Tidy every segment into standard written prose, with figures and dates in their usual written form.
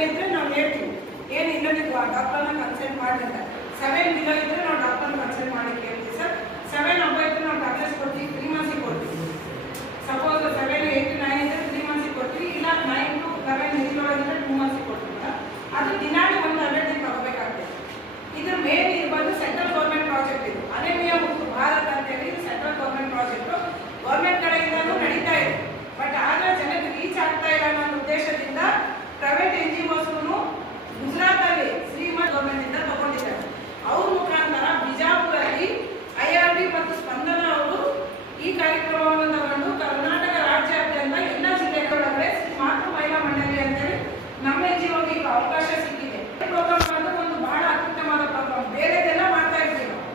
ಕಡಿಮೆ ಇದ್ದರೆ ನಾವು ಹೇಳ್ತೀವಿ ಏನಿಲ್ಲ ನೀವು ಡಾಕ್ಟರ್ನ ಕನ್ಸಲ್ಟ್ ಮಾಡಿ ಅಂತ. 7 ಬಿಲೋ ಇದ್ದರೆ ನಾವು ಡಾಕ್ಟರ್ನ ಕನ್ಸಲ್ಟ್ ಮಾಡಿ ಹೇಳ್ತೀವಿ ಸರ್. 7 ಅಬೋ ಇದ್ದರೆ ನಾವು ಟ್ಯಾಬ್ಲೆಟ್ಸ್ ಕೊಡ್ತೀವಿ, 3 ಮಂತ್ಸಿಗೆ ಕೊಡ್ತೀವಿ. ಸಪೋಸ್ 7, 8, 9 ಇದ್ದರೆ 3 ಮಂತ್ಸಿಗೆ ಕೊಡ್ತೀವಿ, ಇಲ್ಲ 9 to 11 ಇದ್ದರೆ 2 ಮಂತ್ಸಿಗೆ ಕೊಡ್ತೀವಿ. ಅದು ದಿನಾಡಿ ಒಂದು 100 ದಿನ ತಗೋಬೇಕಾಗ್ತದೆ. ಇದ್ರ ಮೇನ್ ಇರ್ಬೋದು ಸೆಂಟ್ರಲ್ ಗೌರ್ಮೆಂಟ್ ಪ್ರಾಜೆಕ್ಟ್. ಇದು ಅನೆಮಿಯಾ ಮುಕ್ತ ಭಾರತ ಅಂತೇಳಿ ಇದು ಸೆಂಟ್ರಲ್ ಗೌರ್ಮೆಂಟ್ ಪ್ರಾಜೆಕ್ಟು ಗೌರ್ಮೆಂಟ್ ಕಡೆಯಿಂದನೂ ನಡೀತಾ ಇದೆ. ಬಟ್ ಆಗ ಜನಕ್ಕೆ ರೀಚ್ ಆಗ್ತಾ ಇಲ್ಲ ಅನ್ನೋ ಉದ್ದೇಶದಿಂದ ಪ್ರೈವೇಟ್ NGOಸ್ಗೂ ಗುಜರಾತಲ್ಲಿ ಶ್ರೀಮಂತ ಗೌರ್ಮೆಂಟಿಂದ ತಗೊಂಡಿದ್ದಾರೆ. ಅವ್ರ ಮುಖಾಂತರ ಬಿಜಾಪುರಲ್ಲಿ IRD ಮತ್ತು ಸ್ಪಂದನ ಅವರು ಈ ಕಾರ್ಯಕ್ರಮವನ್ನು ತಗೊಂಡು ಕರ್ನಾಟಕ ರಾಜ್ಯಾದ್ಯಂತ ಎಲ್ಲ ಜಿಲ್ಲೆಗಳೊಳಗಡೆ ಮಾತೃ ಮಹಿಳಾ ಮಂಡಳಿ ಅಂತೇಳಿ ನಮ್ಮ NGOಗೆ ಈಗ ಅವಕಾಶ ಸಿಕ್ಕಿದೆ. ಪ್ರೋಗ್ರಾಮ್ ಬಂದು ಒಂದು ಬಹಳ ಅತ್ಯುತ್ತಮವಾದ ಪ್ರೋಗ್ರಾಮ್. ಬೇರೆದೆಲ್ಲ ಮಾಡ್ತಾ ಇರ್ತೀವಿ ನಾವು.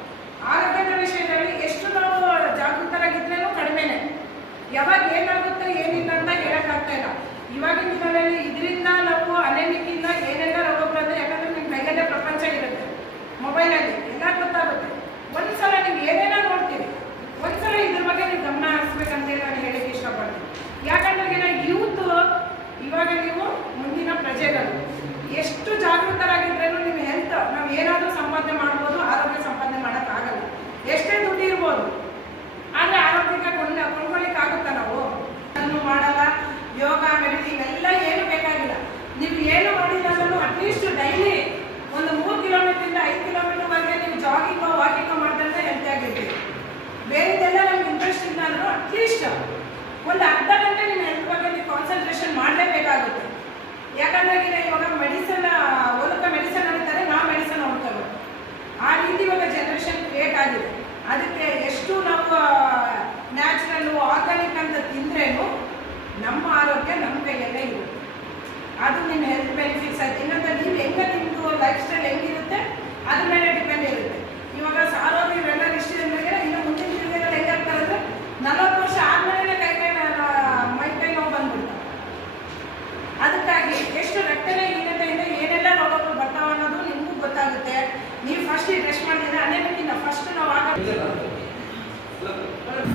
ಆರೋಗ್ಯದ ವಿಷಯದಲ್ಲಿ ಎಷ್ಟು ನಾವು ಜಾಗೃತರಾಗಿದ್ರೇನೂ ಕಡಿಮೆನೆ. ಯಾವಾಗ ಏನಾಗುತ್ತೆ ಏನಿಲ್ಲ ಅಂತ ಹೇಳಕ್ಕಾಗ್ತಾ ಇಲ್ಲ. ಇವಾಗಿನ ದಿನಗಳಲ್ಲಿ ಇದರಿಂದ ನಾವು ಅನೆಮಿಕ್ಕಿಂದ ಏನೆಲ್ಲ ರೋಗ ಬರುತ್ತೆ. ಯಾಕಂದ್ರೆ ನಿಮ್ಮ ಕೈಯಲ್ಲೇ ಪ್ರಪಂಚ ಇರುತ್ತೆ, ಮೊಬೈಲಲ್ಲಿ ಎಲ್ಲ ಗೊತ್ತಾಗುತ್ತೆ. ಒಂದ್ಸಲ ನೀವು ಏನೇನೋ ನೋಡ್ತೀವಿ, ಒಂದ್ಸಲ ಇದ್ರ ಬಗ್ಗೆ ನೀವು ಗಮನ ಹರಿಸ್ಬೇಕಂತೇಳಿ ನಾನು ಹೇಳಕ್ಕೆ ಇಷ್ಟಪಡ್ತೀನಿ. ಯಾಕಂದ್ರೆ ಯೂತ್ ಇವಾಗ ನೀವು ಮುಂದಿನ ಪ್ರಜೆಗಳು. ಎಷ್ಟು ಜಾಗೃತರಾಗಿದ್ರೇನು ನಿಮ್ಮ ಹೆಲ್ತ್ ನಾವು ಏನಾದರೂ ಸಂಪಾದನೆ ಮಾಡ್ಬೋದು, ಆರೋಗ್ಯ ಸಂಪಾದನೆ ಮಾಡೋಕ್ಕಾಗಲ್ಲ. ಎಷ್ಟೇ ದುಡ್ಡು ಇರ್ಬೋದು, ಆದರೆ ಆರೋಗ್ಯಕ್ಕೆ ಕೊಂಡ್ಕೊಳ್ಳಿಕ್ಕಾಗುತ್ತಾ ನಾವು? ಅದನ್ನು ಮಾಡಲ್ಲ. ಯೋಗ ಮೆಡಿಟೇಷನ್ ಎಲ್ಲ ಏನು ಬೇಕಾಗಿಲ್ಲ. ನೀವು ಏನು ಮಾಡಿಲ್ಲ ಅಂದ್ರೂ ಅಟ್ಲೀಸ್ಟ್ ಡೈಲಿ ಒಂದು 3 ಕಿಲೋಮೀಟರಿಂದ 5 ಕಿಲೋಮೀಟರ್ವರೆಗೆ ನೀವು ಜಾಗಿಂಗೋ ವಾಕಿಂಗೋ ಮಾಡಿದ್ರೆ ಹೆಲ್ತಿ ಆಗಿರ್ತೀವಿ. ಬೇರೆದೆಲ್ಲ ನಮ್ಗೆ ಇಂಟ್ರೆಸ್ಟ್ ಇಲ್ಲ ಅಂದರೂ ಅಟ್ಲೀಸ್ಟ್ ಒಂದು ಅರ್ಧ ಗಂಟೆ ನಿಮ್ಮ ಹೆಲ್ತ್ ಬಗ್ಗೆ ನೀವು ಕಾನ್ಸಂಟ್ರೇಷನ್ ಮಾಡಲೇಬೇಕಾಗುತ್ತೆ. ಯಾಕಂದ್ರೆ ಇವಾಗ ಮೆಡಿಸನ್ ಓದಕ್ಕೆ ಮೆಡಿಸನ್ ಅಂತಾರೆ, ನಾವು ಮೆಡಿಸನ್ ಹೋಗ್ತೇವೆ. ಆ ರೀತಿ ಇವಾಗ ಜನರೇಷನ್ ಕ್ರಿಯೇಟ್ ಆಗಿದೆ. ಅದಕ್ಕೆ ಎಷ್ಟು ನಾವು ನ್ಯಾಚುರಲ್ಲು ಆರ್ಗ್ಯಾನಿಕ್ ಅಂತ ತಿಂದ್ರೇನು ನಮ್ಮ ಆರೋಗ್ಯ ನಮ್ಮ ಕೈಯಲ್ಲೇ ಇರುತ್ತೆ. ಅದು ನಿಮ್ಮ ಹೆಲ್ತ್